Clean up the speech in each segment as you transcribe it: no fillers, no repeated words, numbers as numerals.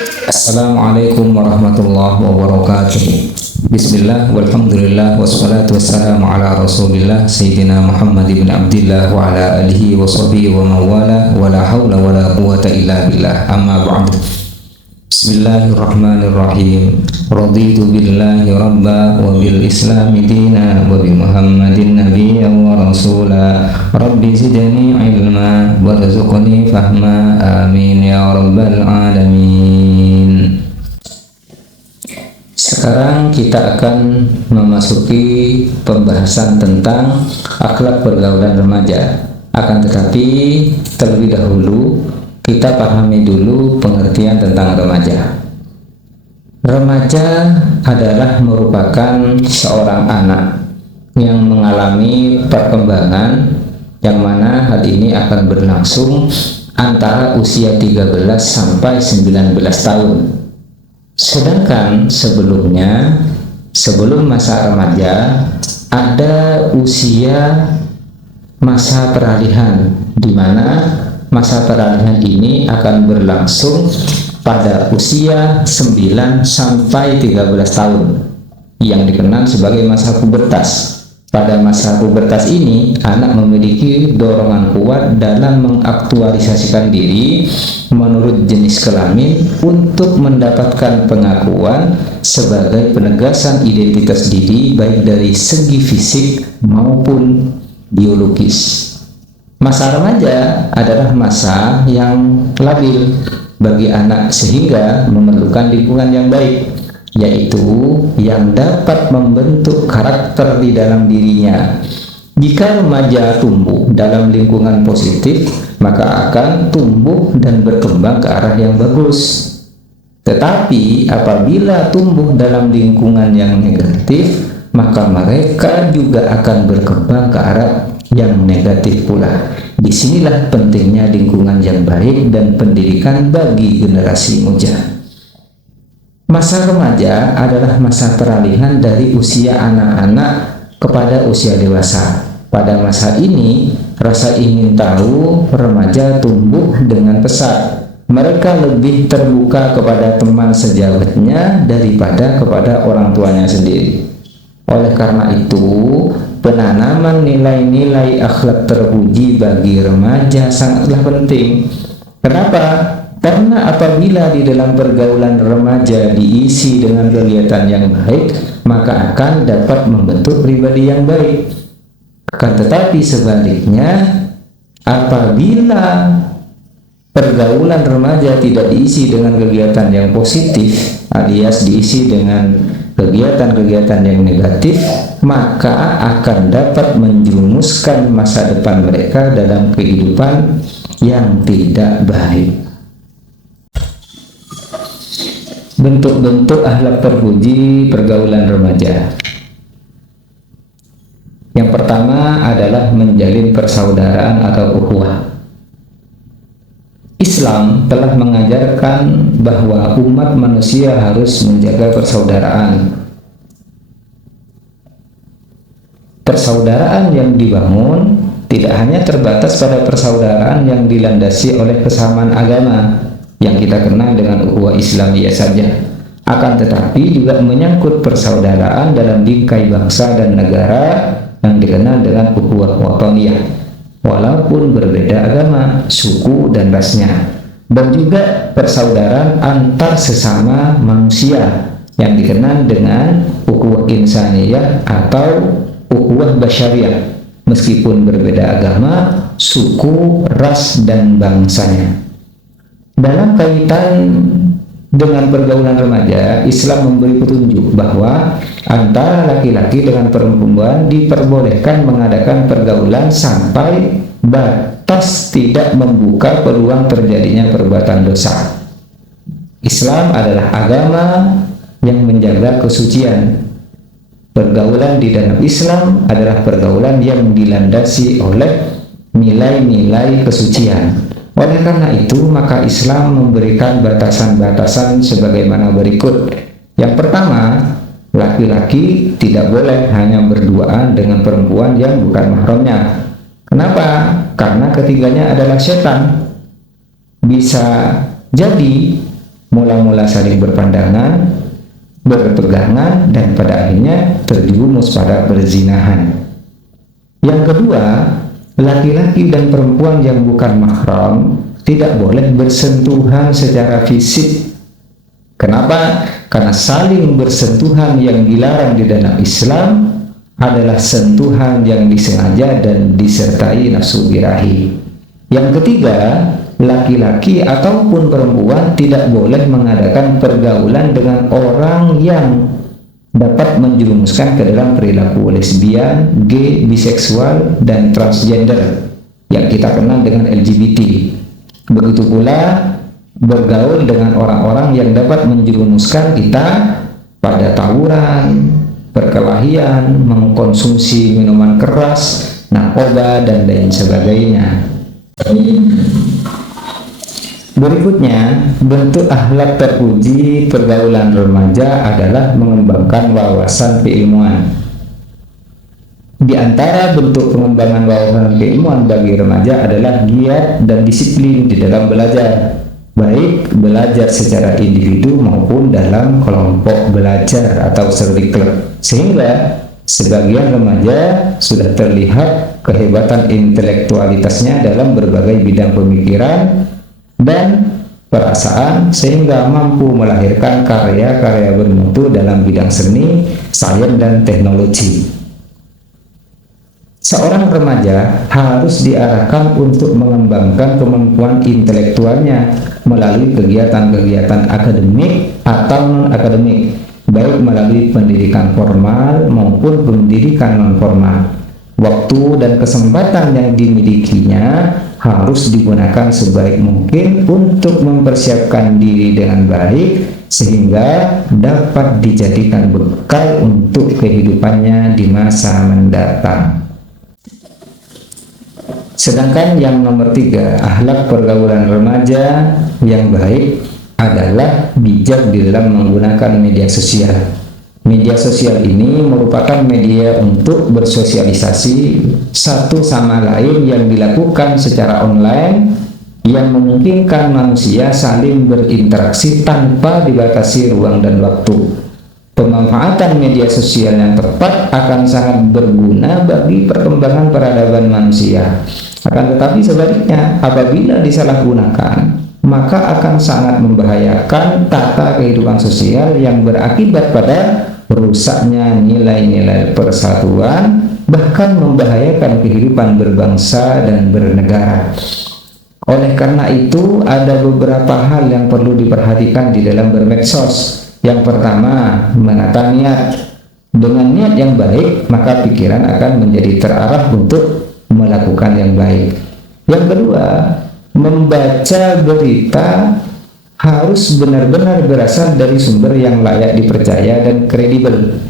Assalamualaikum warahmatullahi wabarakatuh. Bismillah, walhamdulillah, wassalatu wassalamu ala rasulillah Sayyidina Muhammad ibn Abdillah wa ala alihi wa sahbihi wa mawala wa la hawla wa la quwata illa billah, amma ba'd. Bismillahirrahmanirrahim. Raditu billahi rabba wa bil islami dina wa bi muhammadin nabiyyan wa rasula. Rabbi zidni ilma warzuqni fahma, amin ya rabbal alamin. Sekarang kita akan memasuki pembahasan tentang akhlak pergaulan remaja. Akan tetapi terlebih dahulu kita pahami dulu pengertian tentang remaja. Remaja adalah merupakan seorang anak yang mengalami perkembangan yang mana hal ini akan berlangsung antara usia 13 sampai 19 tahun. Sedangkan sebelum masa remaja ada usia masa peralihan, di mana masa peralihan ini akan berlangsung pada usia 9 sampai 13 tahun yang dikenal sebagai masa pubertas. Pada masa pubertas ini, anak memiliki dorongan kuat dalam mengaktualisasikan diri menurut jenis kelamin untuk mendapatkan pengakuan sebagai penegasan identitas diri baik dari segi fisik maupun biologis. Masa remaja adalah masa yang labil bagi anak sehingga memerlukan lingkungan yang baik, yaitu yang dapat membentuk karakter di dalam dirinya. Jika remaja tumbuh dalam lingkungan positif, maka akan tumbuh dan berkembang ke arah yang bagus. Tetapi apabila tumbuh dalam lingkungan yang negatif, maka mereka juga akan berkembang ke arah yang negatif pula. Disinilah pentingnya lingkungan yang baik dan pendidikan bagi generasi muda. Masa remaja adalah masa peralihan dari usia anak-anak kepada usia dewasa. Pada masa ini, rasa ingin tahu remaja tumbuh dengan pesat. Mereka lebih terbuka kepada teman sejawatnya daripada kepada orang tuanya sendiri. Oleh karena itu, penanaman nilai-nilai akhlak terpuji bagi remaja sangatlah penting. Kenapa? Karena apabila di dalam pergaulan remaja diisi dengan kegiatan yang baik, maka akan dapat membentuk pribadi yang baik. Akan tetapi sebaliknya, apabila pergaulan remaja tidak diisi dengan kegiatan yang positif, alias diisi dengan kegiatan-kegiatan yang negatif, maka akan dapat menjerumuskan masa depan mereka dalam kehidupan yang tidak baik. Bentuk-bentuk akhlak terpuji pergaulan remaja. Yang pertama adalah menjalin persaudaraan atau ukhuwah. Islam telah mengajarkan bahwa umat manusia harus menjaga persaudaraan. Persaudaraan yang dibangun tidak hanya terbatas pada persaudaraan yang dilandasi oleh kesamaan agama yang kita kenal dengan ukhuwah Islamiyah saja, akan tetapi juga menyangkut persaudaraan dalam bingkai bangsa dan negara yang dikenal dengan ukhuwah wataniyah, walaupun berbeda agama, suku, dan rasnya, dan juga persaudaraan antar sesama manusia yang dikenal dengan ukhuwah insaniyah atau ukhuwah basyariyah, meskipun berbeda agama, suku, ras, dan bangsanya. Dalam kaitan dengan pergaulan remaja, Islam memberi petunjuk bahwa antara laki-laki dengan perempuan diperbolehkan mengadakan pergaulan sampai batas tidak membuka peluang terjadinya perbuatan dosa. Islam adalah agama yang menjaga kesucian. Pergaulan di dalam Islam adalah pergaulan yang dilandasi oleh nilai-nilai kesucian. Oleh karena itu, maka Islam memberikan batasan-batasan sebagaimana berikut. Yang pertama, laki-laki tidak boleh hanya berduaan dengan perempuan yang bukan mahramnya. Kenapa? Karena ketiganya adalah setan. Bisa jadi mula-mula saling berpandangan, berpegangan, dan pada akhirnya terjerumus pada perzinahan. Yang kedua, laki-laki dan perempuan yang bukan mahram tidak boleh bersentuhan secara fisik. Kenapa? Karena saling bersentuhan yang dilarang di dalam Islam adalah sentuhan yang disengaja dan disertai nafsu birahi. Yang ketiga, laki-laki ataupun perempuan tidak boleh mengadakan pergaulan dengan orang yang dapat menjerumuskan ke dalam perilaku lesbian, gay, biseksual, dan transgender yang kita kenal dengan LGBT. Begitu pula bergaul dengan orang-orang yang dapat menjerumuskan kita pada tawuran, perkelahian, mengkonsumsi minuman keras, narkoba, dan lain sebagainya. Berikutnya, bentuk akhlak terpuji pergaulan remaja adalah mengembangkan wawasan keilmuan. Di antara bentuk pengembangan wawasan keilmuan bagi remaja adalah giat dan disiplin di dalam belajar, baik belajar secara individu maupun dalam kelompok belajar atau study club, sehingga sebagian remaja sudah terlihat kehebatan intelektualitasnya dalam berbagai bidang pemikiran dan perasaan, sehingga mampu melahirkan karya-karya bermutu dalam bidang seni, sains, dan teknologi. Seorang remaja harus diarahkan untuk mengembangkan kemampuan intelektualnya melalui kegiatan-kegiatan akademik atau non-akademik, baik melalui pendidikan formal maupun pendidikan non-formal. Waktu dan kesempatan yang dimilikinya harus digunakan sebaik mungkin untuk mempersiapkan diri dengan baik sehingga dapat dijadikan bekal untuk kehidupannya di masa mendatang. Sedangkan yang nomor 3, akhlak pergaulan remaja yang baik adalah bijak di dalam menggunakan media sosial. Media sosial ini merupakan media untuk bersosialisasi satu sama lain yang dilakukan secara online, yang memungkinkan manusia saling berinteraksi tanpa dibatasi ruang dan waktu. Pemanfaatan media sosial yang tepat akan sangat berguna bagi perkembangan peradaban manusia. Akan tetapi sebaliknya, apabila disalahgunakan, maka akan sangat membahayakan tata kehidupan sosial yang berakibat pada rusaknya nilai-nilai persatuan, bahkan membahayakan kehidupan berbangsa dan bernegara. Oleh karena itu, ada beberapa hal yang perlu diperhatikan di dalam bermedsos. Yang pertama, menata niat. Dengan niat yang baik, maka pikiran akan menjadi terarah untuk melakukan yang baik. Yang kedua, membaca berita harus benar-benar berasal dari sumber yang layak dipercaya dan kredibel.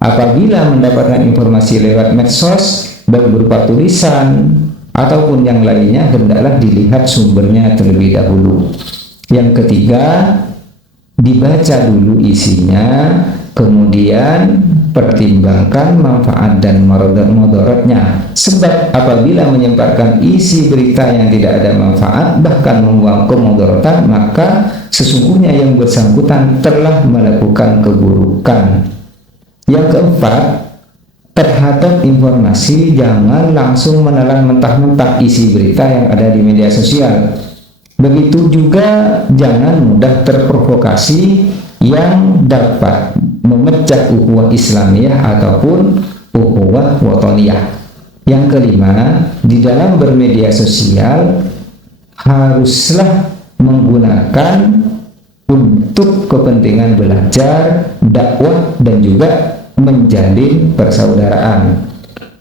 Apabila mendapatkan informasi lewat medsos, baik berupa tulisan ataupun yang lainnya, hendaklah dilihat sumbernya terlebih dahulu. Yang ketiga, dibaca dulu isinya, kemudian pertimbangkan manfaat dan mudaratnya. Sebab apabila menyebarkan isi berita yang tidak ada manfaat, bahkan membawa kemudaratan, maka sesungguhnya yang bersangkutan telah melakukan keburukan. Yang keempat, terhadap informasi jangan langsung menelan mentah-mentah isi berita yang ada di media sosial. Begitu juga jangan mudah terprovokasi yang dapat memecah ukhuwah Islamiyah ataupun ukhuwah wataniyah. Yang kelima, di dalam bermedia sosial haruslah menggunakan untuk kepentingan belajar, dakwah, dan juga menjalin persaudaraan.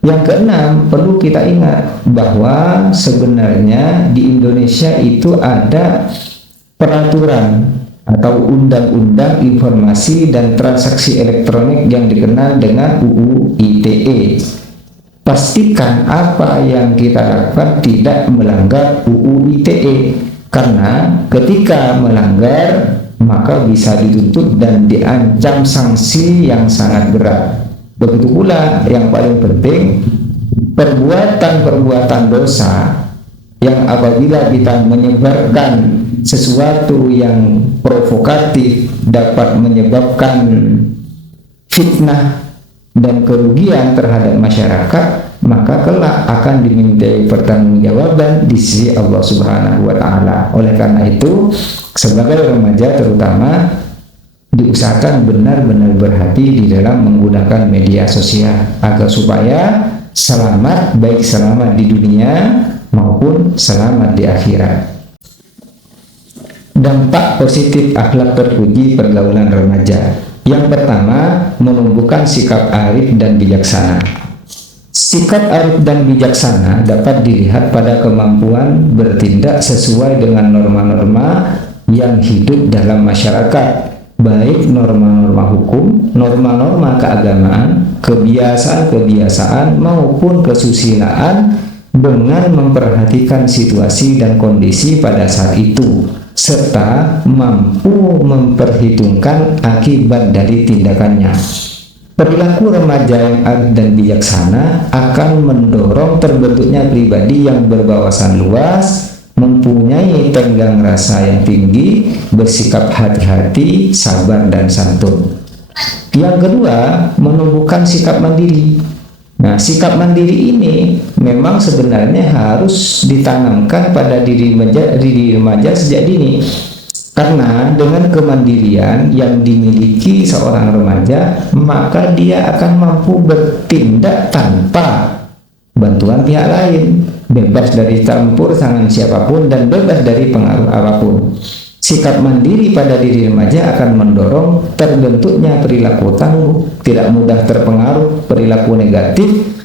Yang keenam, perlu kita ingat bahwa sebenarnya di Indonesia itu ada peraturan atau Undang-Undang Informasi dan Transaksi Elektronik yang dikenal dengan UU ITE. Pastikan apa yang kita lakukan tidak melanggar UU ITE, karena ketika melanggar maka bisa dituntut dan diancam sanksi yang sangat berat. Begitu pula yang paling penting, perbuatan-perbuatan dosa yang apabila kita menyebarkan sesuatu yang provokatif dapat menyebabkan fitnah dan kerugian terhadap masyarakat, maka kelak akan dimintai pertanggungjawaban di sisi Allah Subhanahu wa Ta'ala. Oleh karena itu, sebagai remaja terutama diusahakan benar-benar berhati di dalam menggunakan media sosial agar supaya selamat, baik selamat di dunia maupun selamat di akhirat. Dampak positif akhlak terpuji pergaulan remaja. Yang pertama, menumbuhkan sikap arif dan bijaksana. Sikap arif dan bijaksana dapat dilihat pada kemampuan bertindak sesuai dengan norma-norma yang hidup dalam masyarakat, baik norma-norma hukum, norma-norma keagamaan, kebiasaan-kebiasaan maupun kesusilaan, dengan memperhatikan situasi dan kondisi pada saat itu, serta mampu memperhitungkan akibat dari tindakannya. Perilaku remaja yang arif dan bijaksana akan mendorong terbentuknya pribadi yang berwawasan luas, mempunyai tenggang rasa yang tinggi, bersikap hati-hati, sabar dan santun. Yang kedua, menumbuhkan sikap mandiri. Nah, sikap mandiri ini memang sebenarnya harus ditanamkan pada diri remaja sejak dini. Karena dengan kemandirian yang dimiliki seorang remaja, maka dia akan mampu bertindak tanpa bantuan pihak lain, bebas dari campur tangan siapapun dan bebas dari pengaruh apapun. Sikap mandiri pada diri remaja akan mendorong terbentuknya perilaku tangguh, tidak mudah terpengaruh perilaku negatif,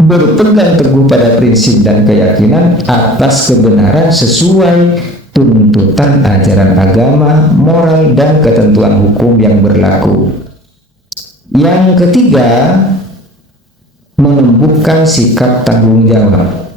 berpegang teguh pada prinsip dan keyakinan atas kebenaran sesuai tuntutan ajaran agama, moral, dan ketentuan hukum yang berlaku. Yang ketiga, menumbuhkan sikap tanggung jawab.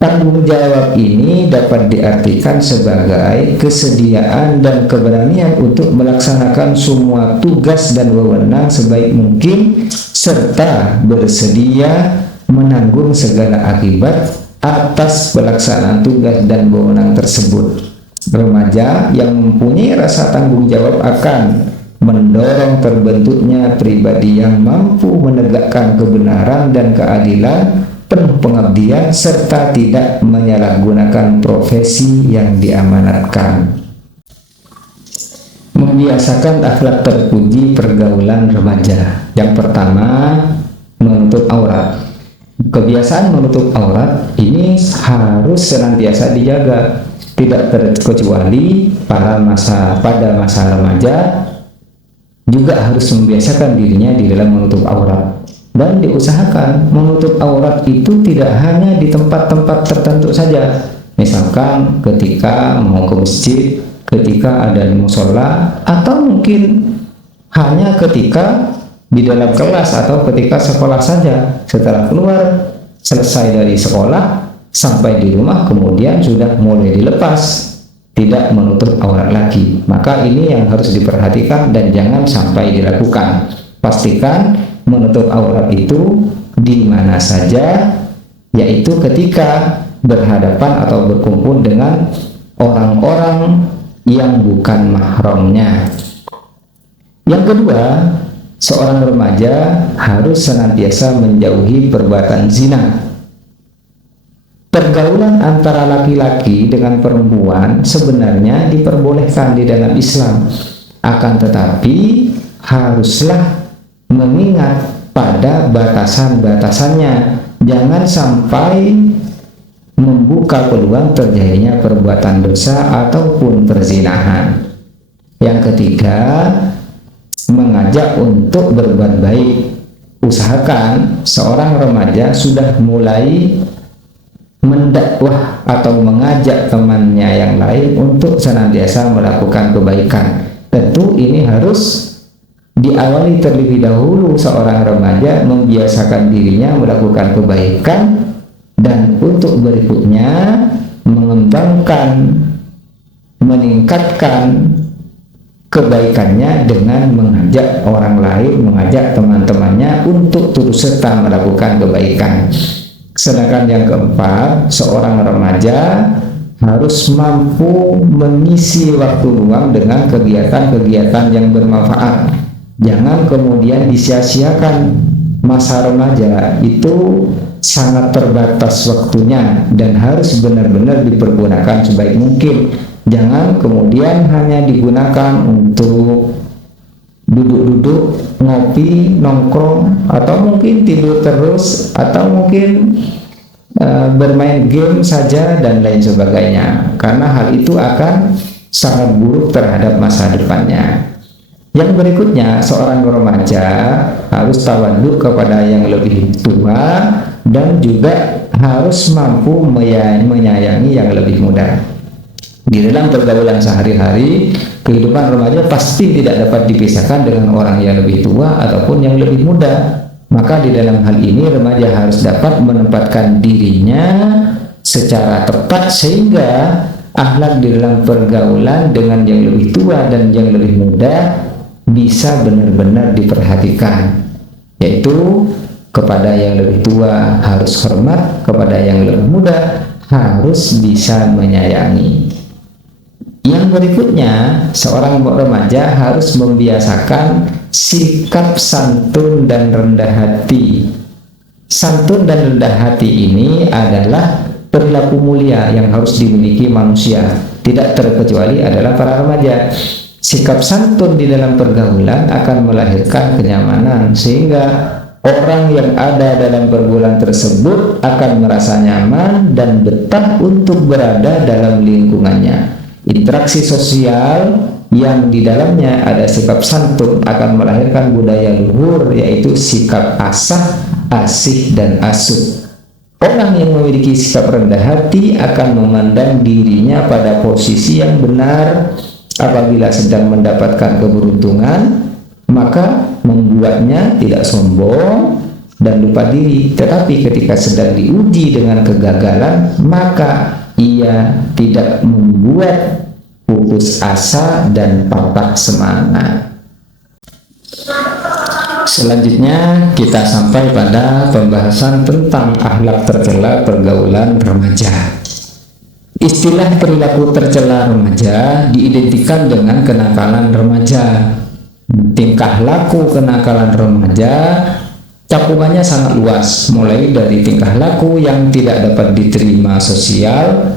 Tanggung jawab ini dapat diartikan sebagai kesediaan dan keberanian untuk melaksanakan semua tugas dan wewenang sebaik mungkin, serta bersedia menanggung segala akibat atas pelaksanaan tugas dan wewenang tersebut. Remaja yang mempunyai rasa tanggung jawab akan mendorong terbentuknya pribadi yang mampu menegakkan kebenaran dan keadilan, penuh pengabdian, serta tidak menyalahgunakan profesi yang diamanatkan. Membiasakan akhlak terpuji pergaulan remaja. Yang pertama, menutup aurat. Kebiasaan menutup aurat ini harus senantiasa dijaga, tidak terkecuali pada masa remaja juga harus membiasakan dirinya di dalam menutup aurat. Dan diusahakan menutup aurat itu tidak hanya di tempat-tempat tertentu saja. Misalkan ketika mau ke masjid, ketika ada di musola, atau mungkin hanya ketika di dalam kelas atau ketika sekolah saja. Setelah keluar, selesai dari sekolah, sampai di rumah kemudian sudah mulai dilepas, tidak menutup aurat lagi. Maka ini yang harus diperhatikan dan jangan sampai dilakukan. Pastikan menutup aurat itu di mana saja, yaitu ketika berhadapan atau berkumpul dengan orang-orang yang bukan mahramnya. Yang kedua, seorang remaja harus senantiasa menjauhi perbuatan zina. Pergaulan antara laki-laki dengan perempuan sebenarnya diperbolehkan di dalam Islam. Akan tetapi haruslah mengingat pada batasan-batasannya, jangan sampai membuka peluang terjadinya perbuatan dosa ataupun perzinahan. Yang ketiga, mengajak untuk berbuat baik. Usahakan seorang remaja sudah mulai mendakwah atau mengajak temannya yang lain untuk senantiasa melakukan kebaikan. Tentu ini harus diawali terlebih dahulu. Seorang remaja membiasakan dirinya melakukan kebaikan, dan untuk berikutnya mengembangkan, meningkatkan kebaikannya dengan mengajak orang lain, mengajak teman-temannya untuk turut serta melakukan kebaikan. Sedangkan yang keempat, seorang remaja harus mampu mengisi waktu luang dengan kegiatan-kegiatan yang bermanfaat. Jangan kemudian disia-siakan. Masa remaja itu sangat terbatas waktunya dan harus benar-benar dipergunakan sebaik mungkin. Jangan kemudian hanya digunakan untuk duduk-duduk, ngopi, nongkrong, atau mungkin tidur terus, atau mungkin bermain game saja dan lain sebagainya, karena hal itu akan sangat buruk terhadap masa depannya. Yang berikutnya, seorang remaja harus tawaduk kepada yang lebih tua dan juga harus mampu menyayangi yang lebih muda. Di dalam pergaulan sehari-hari, kehidupan remaja pasti tidak dapat dipisahkan dengan orang yang lebih tua ataupun yang lebih muda. Maka di dalam hal ini remaja harus dapat menempatkan dirinya secara tepat sehingga akhlak di dalam pergaulan dengan yang lebih tua dan yang lebih muda bisa benar-benar diperhatikan, yaitu kepada yang lebih tua harus hormat, kepada yang lebih muda harus bisa menyayangi. Yang berikutnya, seorang remaja harus membiasakan sikap santun dan rendah hati. Santun dan rendah hati ini adalah perilaku mulia yang harus dimiliki manusia, tidak terkecuali adalah para remaja. Sikap santun di dalam pergaulan akan melahirkan kenyamanan, sehingga orang yang ada dalam pergaulan tersebut akan merasa nyaman dan betah untuk berada dalam lingkungannya. Interaksi sosial yang di dalamnya ada sikap santun akan melahirkan budaya luhur, yaitu sikap asah, asih, dan asuh. Orang yang memiliki sikap rendah hati akan memandang dirinya pada posisi yang benar. Apabila sedang mendapatkan keberuntungan, maka membuatnya tidak sombong dan lupa diri. Tetapi ketika sedang diuji dengan kegagalan, maka ia tidak membuat putus asa dan patah semangat. Selanjutnya kita sampai pada pembahasan tentang akhlak tercela pergaulan remaja. Istilah perilaku tercela remaja diidentikan dengan kenakalan remaja. Tingkah laku kenakalan remaja cakupannya sangat luas, mulai dari tingkah laku yang tidak dapat diterima sosial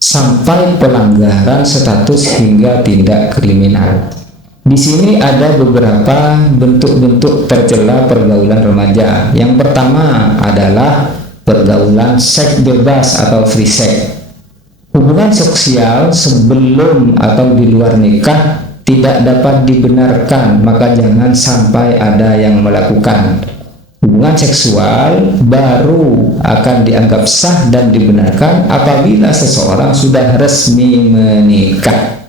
sampai pelanggaran status hingga tindak kriminal. Di sini ada beberapa bentuk-bentuk tercela pergaulan remaja. Yang pertama adalah pergaulan seks bebas atau free sex. Hubungan sosial sebelum atau di luar nikah tidak dapat dibenarkan, maka jangan sampai ada yang melakukan. Hubungan seksual baru akan dianggap sah dan dibenarkan apabila seseorang sudah resmi menikah.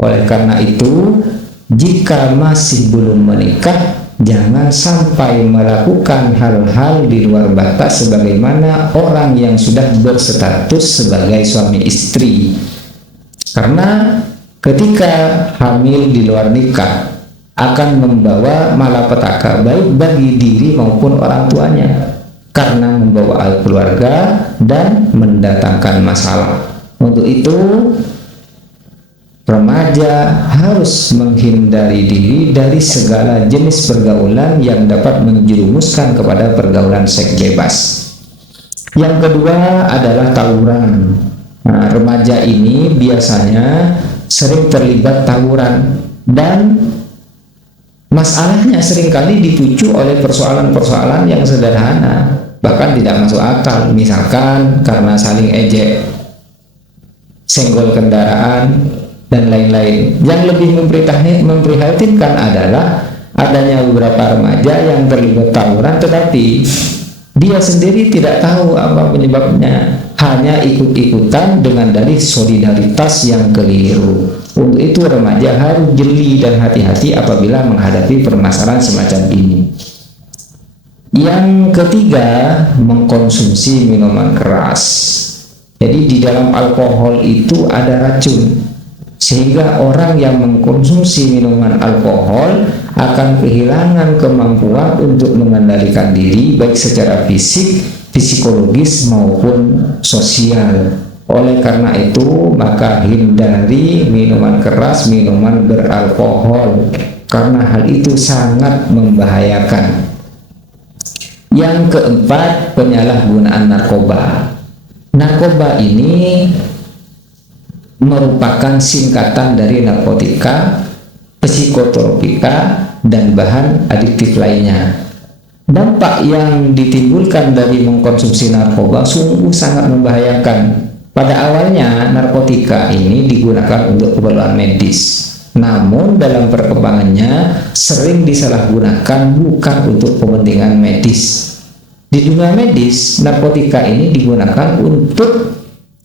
Oleh karena itu, jika masih belum menikah, jangan sampai melakukan hal-hal di luar batas sebagaimana orang yang sudah berstatus sebagai suami istri. Karena ketika hamil di luar nikah akan membawa malapetaka baik bagi diri maupun orang tuanya, karena membawa aib keluarga dan mendatangkan masalah. Untuk itu, remaja harus menghindari diri dari segala jenis pergaulan yang dapat menjerumuskan kepada pergaulan seks bebas. Yang kedua adalah tawuran. Nah, remaja ini biasanya sering terlibat tawuran dan masalahnya seringkali dipicu oleh persoalan-persoalan yang sederhana, bahkan tidak masuk akal. Misalkan karena saling ejek, senggol kendaraan, dan lain-lain. Yang lebih memprihatinkan adalah adanya beberapa remaja yang terlibat tawuran tetapi dia sendiri tidak tahu apa penyebabnya, hanya ikut-ikutan dengan dalih solidaritas yang keliru. Untuk itu remaja harus jeli dan hati-hati apabila menghadapi permasalahan semacam ini. Yang ketiga, mengkonsumsi minuman keras. Jadi di dalam alkohol itu ada racun, sehingga orang yang mengkonsumsi minuman alkohol akan kehilangan kemampuan untuk mengendalikan diri baik secara fisik, psikologis maupun sosial. Oleh karena itu, maka hindari minuman keras, minuman beralkohol, karena hal itu sangat membahayakan. Yang keempat, penyalahgunaan narkoba. Narkoba ini merupakan singkatan dari narkotika, psikotropika, dan bahan adiktif lainnya. Dampak yang ditimbulkan dari mengkonsumsi narkoba sungguh sangat membahayakan. Pada awalnya, narkotika ini digunakan untuk keperluan medis. Namun dalam perkembangannya sering disalahgunakan bukan untuk kepentingan medis. Di dunia medis, narkotika ini digunakan untuk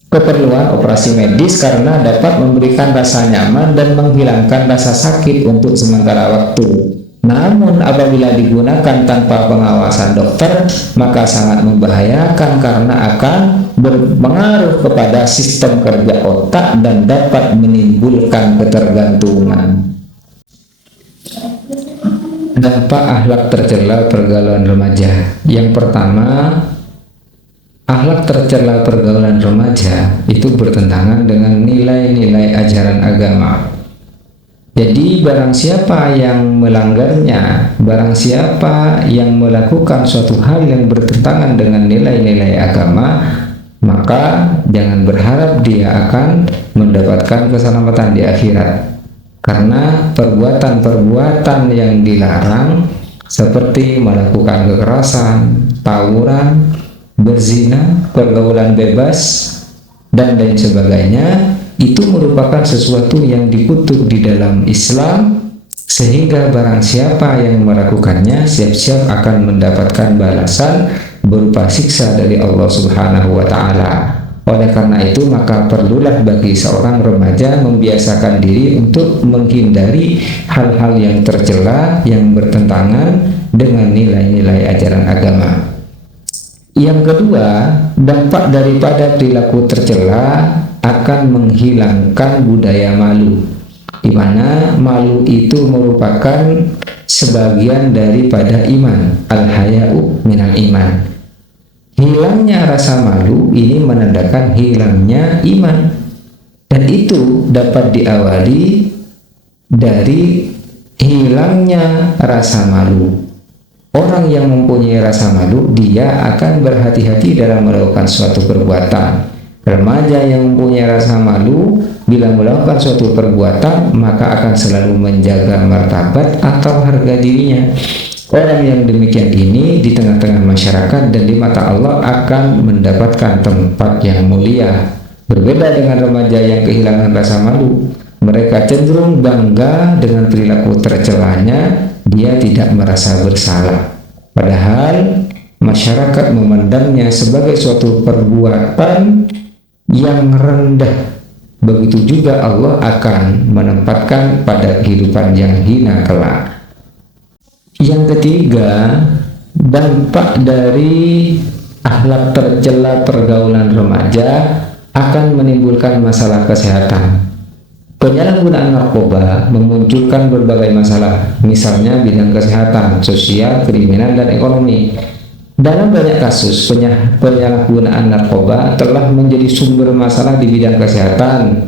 keperluan operasi medis karena dapat memberikan rasa nyaman dan menghilangkan rasa sakit untuk sementara waktu. Namun apabila digunakan tanpa pengawasan dokter, maka sangat membahayakan karena akan berpengaruh kepada sistem kerja otak dan dapat menimbulkan ketergantungan. Dampak akhlak tercela pergaulan remaja. Yang pertama, akhlak tercela pergaulan remaja itu bertentangan dengan nilai-nilai ajaran agama. Jadi barang siapa yang melanggarnya, barang siapa yang melakukan suatu hal yang bertentangan dengan nilai-nilai agama, maka jangan berharap dia akan mendapatkan keselamatan di akhirat. Karena perbuatan-perbuatan yang dilarang seperti melakukan kekerasan, tawuran, berzina, pergaulan bebas, dan lain sebagainya, itu merupakan sesuatu yang dikutuk di dalam Islam, sehingga barang siapa yang melakukannya siap-siap akan mendapatkan balasan berupa siksa dari Allah Subhanahu wa Ta'ala. Oleh karena itu, maka perlulah bagi seorang remaja membiasakan diri untuk menghindari hal-hal yang tercela yang bertentangan dengan nilai-nilai ajaran agama. Yang kedua, dampak daripada perilaku tercela akan menghilangkan budaya malu, di mana malu itu merupakan sebagian daripada iman. Al-haya'u minal iman. Hilangnya rasa malu ini menandakan hilangnya iman, dan itu dapat diawali dari hilangnya rasa malu. Orang yang mempunyai rasa malu, dia akan berhati-hati dalam melakukan suatu perbuatan. Remaja yang mempunyai rasa malu bila melakukan suatu perbuatan, maka akan selalu menjaga martabat atau harga dirinya. Orang yang demikian ini di tengah-tengah masyarakat dan di mata Allah akan mendapatkan tempat yang mulia. Berbeda dengan remaja yang kehilangan rasa malu, mereka cenderung bangga dengan perilaku tercelanya, dia tidak merasa bersalah. Padahal masyarakat memandangnya sebagai suatu perbuatan yang rendah. Begitu juga Allah akan menempatkan pada kehidupan yang hina kelak. Yang ketiga, dampak dari akhlak tercela pergaulan remaja akan menimbulkan masalah kesehatan. Penyalahgunaan narkoba memunculkan berbagai masalah, misalnya bidang kesehatan, sosial, kriminal, dan ekonomi. Dalam banyak kasus, penyalahgunaan narkoba telah menjadi sumber masalah di bidang kesehatan,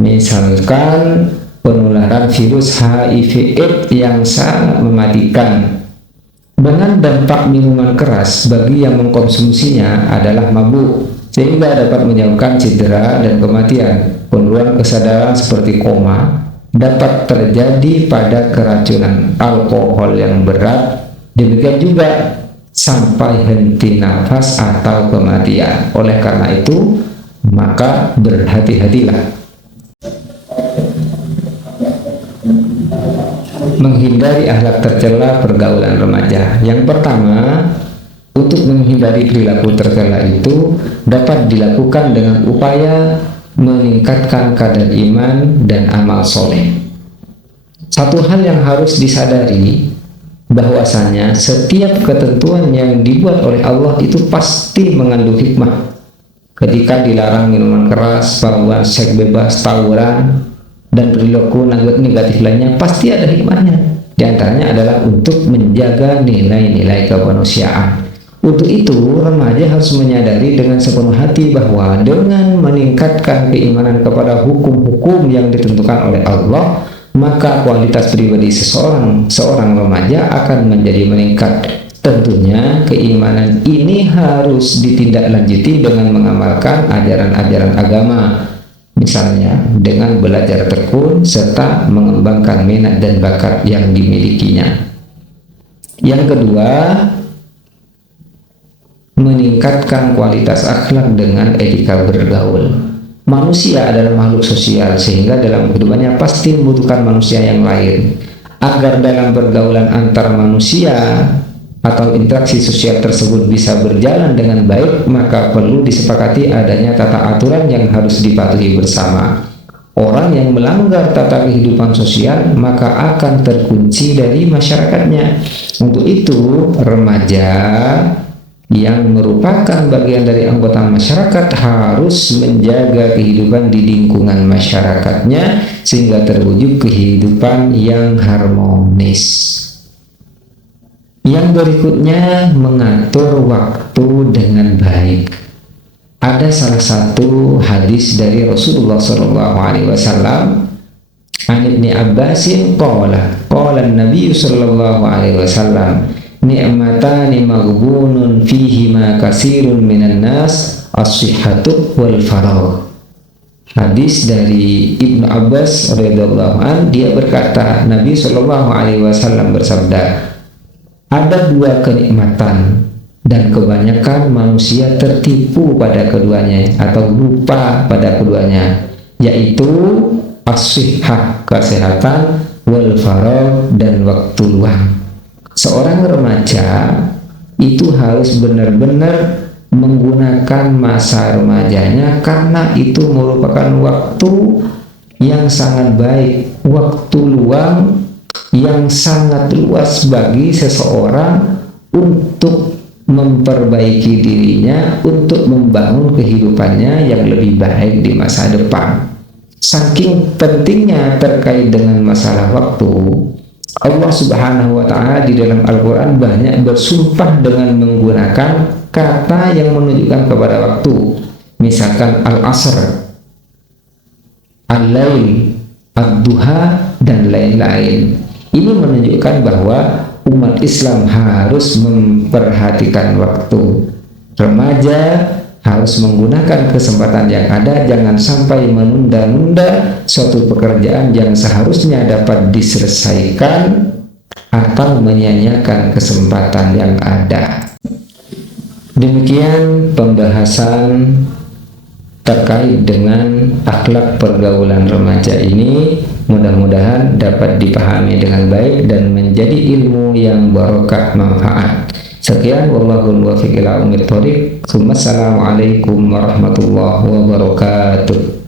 misalkan penularan virus HIV/AIDS yang sangat mematikan. Dengan dampak minuman keras bagi yang mengkonsumsinya adalah mabuk, sehingga dapat menyebabkan cedera dan kematian. Penurunan kesadaran seperti koma dapat terjadi pada keracunan alkohol yang berat, demikian juga sampai henti nafas atau kematian. Oleh karena itu, maka berhati-hatilah menghindari akhlak tercela pergaulan remaja. Yang pertama, untuk menghindari perilaku tercela itu dapat dilakukan dengan upaya meningkatkan kadar iman dan amal soleh. Satu hal yang harus disadari, bahwasanya setiap ketentuan yang dibuat oleh Allah itu pasti mengandung hikmah. Ketika dilarang minuman keras, bauan, seks bebas, tawuran, dan perilaku negatif lainnya, pasti ada hikmahnya. Di antaranya adalah untuk menjaga nilai-nilai kemanusiaan. Untuk itu, remaja harus menyadari dengan sepenuh hati bahwa dengan meningkatkan keimanan kepada hukum-hukum yang ditentukan oleh Allah, maka kualitas pribadi seorang remaja akan menjadi meningkat. Tentunya keimanan ini harus ditindaklanjuti dengan mengamalkan ajaran-ajaran agama, misalnya dengan belajar tekun serta mengembangkan minat dan bakat yang dimilikinya. Yang kedua, meningkatkan kualitas akhlak dengan etika bergaul. Manusia adalah makhluk sosial, sehingga dalam kehidupannya pasti membutuhkan manusia yang lain. Agar dalam pergaulan antar manusia atau interaksi sosial tersebut bisa berjalan dengan baik, maka perlu disepakati adanya tata aturan yang harus dipatuhi bersama. Orang yang melanggar tata kehidupan sosial maka akan terkunci dari masyarakatnya. Untuk itu, remaja yang merupakan bagian dari anggota masyarakat harus menjaga kehidupan di lingkungan masyarakatnya sehingga terwujud kehidupan yang harmonis. Yang berikutnya, mengatur waktu dengan baik. Ada salah satu hadis dari Rasulullah SAW, an Ibni Abbasin qala an-nabiy sallallahu alaihi wasallam, ni'matani maghbunun fihima kasirun minan nas, as-sihhatu wal faragh. Hadis dari Ibnu Abbas radhiyallahu an, dia berkata, Nabi sallallahu alaihi wasallam bersabda, ada dua kenikmatan dan kebanyakan manusia tertipu pada keduanya atau lupa pada keduanya, yaitu as-sihhah, kesehatan, wal faragh, dan waktu luang. Seorang remaja itu harus benar-benar menggunakan masa remajanya, karena itu merupakan waktu yang sangat baik, waktu luang yang sangat luas bagi seseorang untuk memperbaiki dirinya, untuk membangun kehidupannya yang lebih baik di masa depan. Saking pentingnya terkait dengan masalah waktu, Allah Subhanahu wa Ta'ala di dalam Al-Quran banyak bersumpah dengan menggunakan kata yang menunjukkan kepada waktu. Misalkan al-asr, al-lail, ad-duha, dan lain-lain. Ini menunjukkan bahwa umat Islam harus memperhatikan waktu. Remaja harus menggunakan kesempatan yang ada, jangan sampai menunda-nunda suatu pekerjaan yang seharusnya dapat diselesaikan atau menyia-nyiakan kesempatan yang ada. Demikian pembahasan terkait dengan akhlak pergaulan remaja ini. Mudah-mudahan dapat dipahami dengan baik dan menjadi ilmu yang barokah manfaat. Sekian, wallahul muwaffiq ila aqwamit thoriq. Assalamualaikum warahmatullahi wabarakatuh.